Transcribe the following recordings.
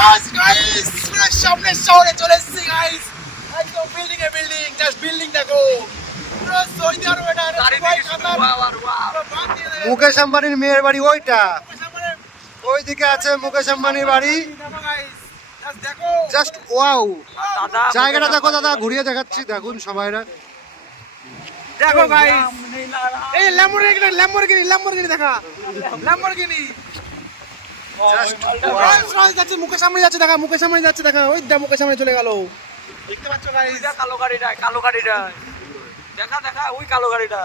Guys পুরো সামনে শহরে চলে এসেছি গাইস একদম বিল্ডিং এ বিল্ডিং জাস্ট বিল্ডিং দেখো পুরো সৌদি আরব এটা দুবাই কাতার মুকেশ আম্বানির মেয়ের বাড়ি ওইটা, ওইদিকে আছে মুকেশ আম্বানির বাড়ি। জাস্ট ওয়াও, জায়গাটা দেখো দাদা, ঘুরিয়ে দেখাচ্ছি, দেখুন সবাইরা দেখো গাইস এই ল্যাম্বরগিনি দেখা ল্যাম্বরগিনি জাস্ট গাইস যাচ্ছে মুকেশ আম্বানি যাচ্ছে দেখা মুকেশ আম্বানি যাচ্ছে দেখা ওই দা মুকেশ আম্বানি চলে গেল দেখতে পাচ্ছ গাইস কালো গাড়িটা দেখা দেখা ওই কালো গাড়িটা।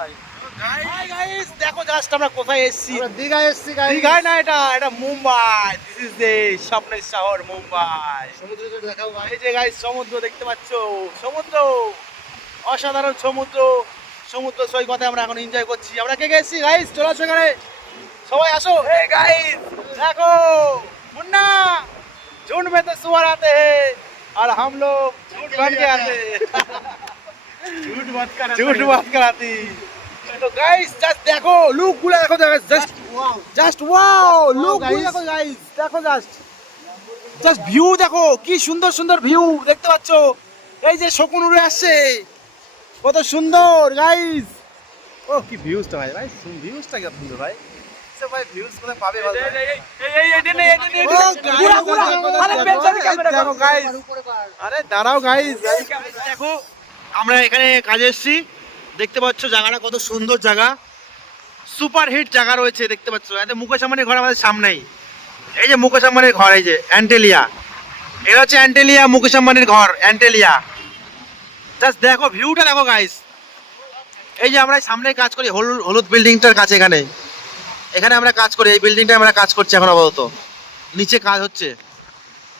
গাইস দেখো জাস্ট আমরা কোথায় এসেছি আমরা দীঘা এসছি গাইস। দীঘায় না এটা মুম্বাই দিস ইজ দ্য স্বপ্নের শহর মুম্বাই সমুদ্রটা দেখাও ভাই। এই যে গাইস সমুদ্র দেখতে পাচ্ছ সমুদ্র অসাধারণ সমুদ্র সমুদ্র সৈকতে আমরা এখন এনজয় করছি আমরা কে গেছি গাইস চলে আসো এখানে সবাই আসো এই গাইস দেখো মুন্না झुंड में तो सुअर आते हैं और हम लोग झूठ बन के आते हैं झूठ बात कराती तो गाइस जस्ट देखो लुक गुला देखो जस्ट वाओ लुक गुला देखो गाइस देखो জাস্ট ভিউ দেখো কি সুন্দর সুন্দর ভিউ দেখতে পাচ্ছ এই যে শকুন উড়ে আসছে কত সুন্দর গাইস ও কি ভিউজটা ভাই ভিউজটা কি সুন্দর ভাই সে ভাই ভিউজ কোথায় পাবে বল দেখো গাইস আরে দাঁড়াও গাইস দেখো আমরা এখানে কাজে এসেছি দেখতে পাচ্ছ জায়গাটা কত সুন্দর জায়গা সুপার হিট জায়গা রয়েছে দেখতে পাচ্ছ এতে মুকেশ আম্বানির ঘর আমাদের সামনেই এই যে মুকেশ আম্বানির ঘর এই যে অ্যান্টেলিয়া এটা হচ্ছে অ্যান্টেলিয়া মুকেশ আম্বানির ঘর অ্যান্টেলিয়া জাস্ট দেখো ভিউটা দেখো গাইস এই যে আমরা সামনে কাজ করি হলুদ বিল্ডিংটার কাছে এখানে আমরা কাজ করি এই বিল্ডিংটা আমরা কাজ করছি এখন আপাতত নিচে কাজ হচ্ছে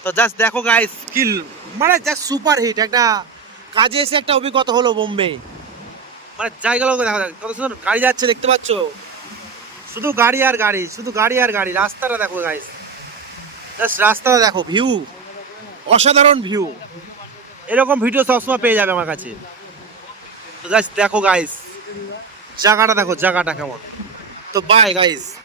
তো জাস্ট দেখো গাইস স্কিল মানে জাস্ট সুপার হিট একটা কাজে এসে একটা অভিজ্ঞতা হলো বোম্বে মানে জায়গাগুলো দেখো কত সুন্দর গাড়ি যাচ্ছে দেখতে পাচ্ছ শুধু গাড়ি আর গাড়ি শুধু গাড়ি আর গাড়ি রাস্তাটা দেখো গাইস জাস্ট রাস্তাটা দেখো ভিউ অসাধারণ ভিউ এরকম ভিডিও সবসময় পেয়ে যাবে আমার কাছে তো জাস্ট দেখো গাইস জায়গাটা দেখো জায়গাটা কেমন তো বাই গাইস।